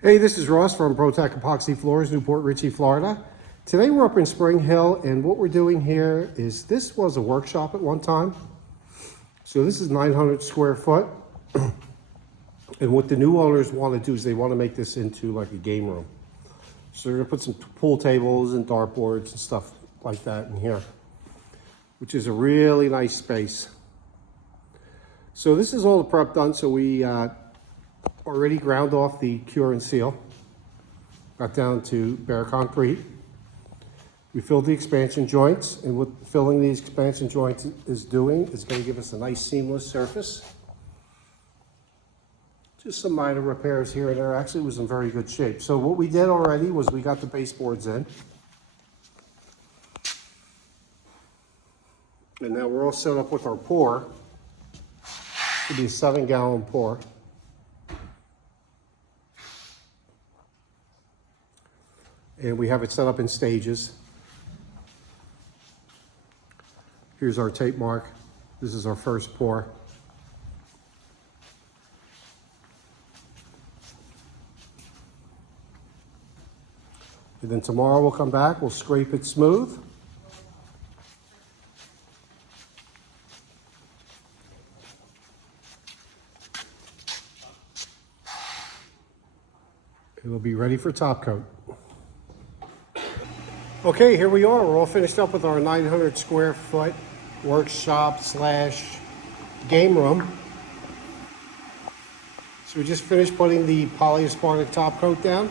Hey, this is Ross from ProTech Epoxy Floors, Newport Richey, Florida. Today we're up in Spring Hill, and what we're doing here is, this was a workshop at one time. So this is 900 square foot. And what the new owners want to do is they want to make this into like a game room. So they're going to put some pool tables and dartboards and stuff like that in here, which is a really nice space. So this is all the prep done. So we already ground off the cure and seal, got down to bare concrete. We filled the expansion joints, and what filling these expansion joints is doing is going to give us a nice seamless surface. Just some minor repairs here and there. Actually, it was in very good shape. So what we did already was we got the baseboards in. And now we're all set up with our pour. It'll be a 7-gallon pour. And we have it set up in stages. Here's our tape mark. This is our first pour. And then tomorrow we'll come back, we'll scrape it smooth. It'll be ready for top coat. Okay, here we are. We're all finished up with our 900 square foot workshop slash game room. So we just finished putting the polyaspartic top coat down.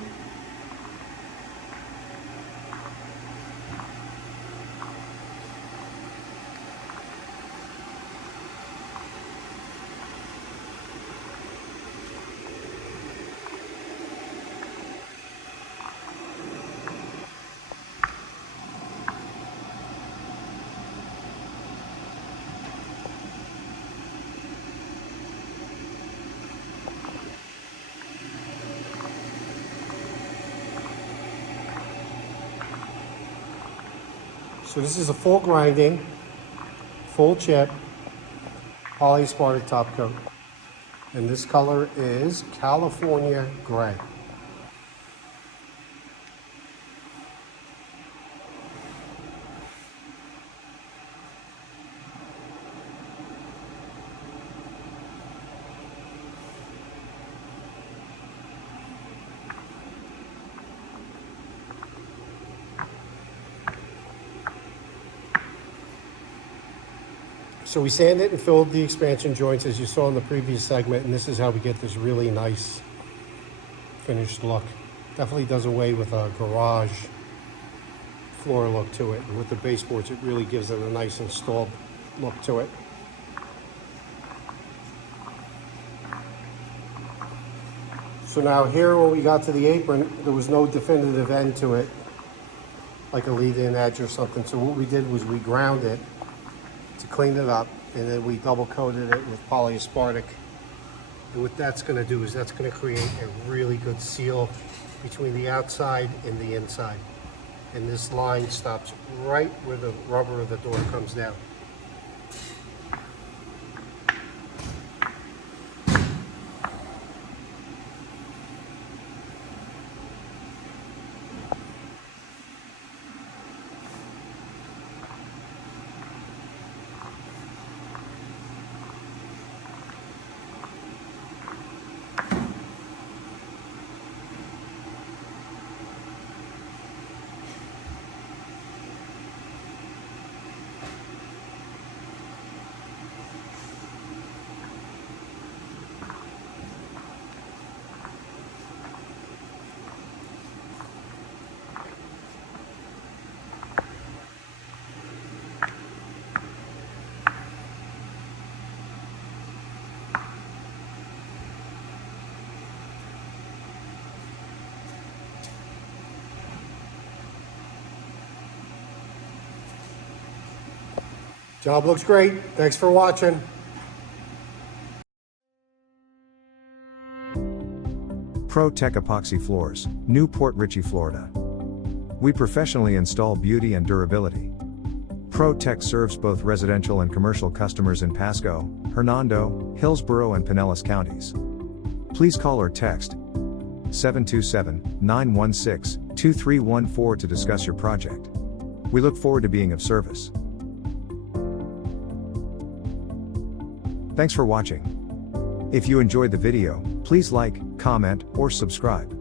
So this is a full grinding, full chip, polyaspartic top coat. And this color is California Gray. So we sanded it and filled the expansion joints as you saw in the previous segment, and this is how we get this really nice finished look. Definitely does away with a garage floor look to it. And with the baseboards, it really gives it a nice installed look to it. So now here, when we got to the apron, there was no definitive end to it, like a lead-in edge or something. So what we did was we ground it to clean it up, and then we double coated it with polyaspartic. And what that's going to do is that's going to create a really good seal between the outside and the inside. And this line stops right where the rubber of the door comes down. Job looks great. Thanks for watching. ProTech Epoxy Floors, Newport Richey, Florida. We professionally install beauty and durability. ProTech serves both residential and commercial customers in Pasco, Hernando, Hillsborough and Pinellas counties. Please call or text 727-916-2314 to discuss your project. We look forward to being of service. Thanks for watching. If you enjoyed the video, please like, comment, or subscribe.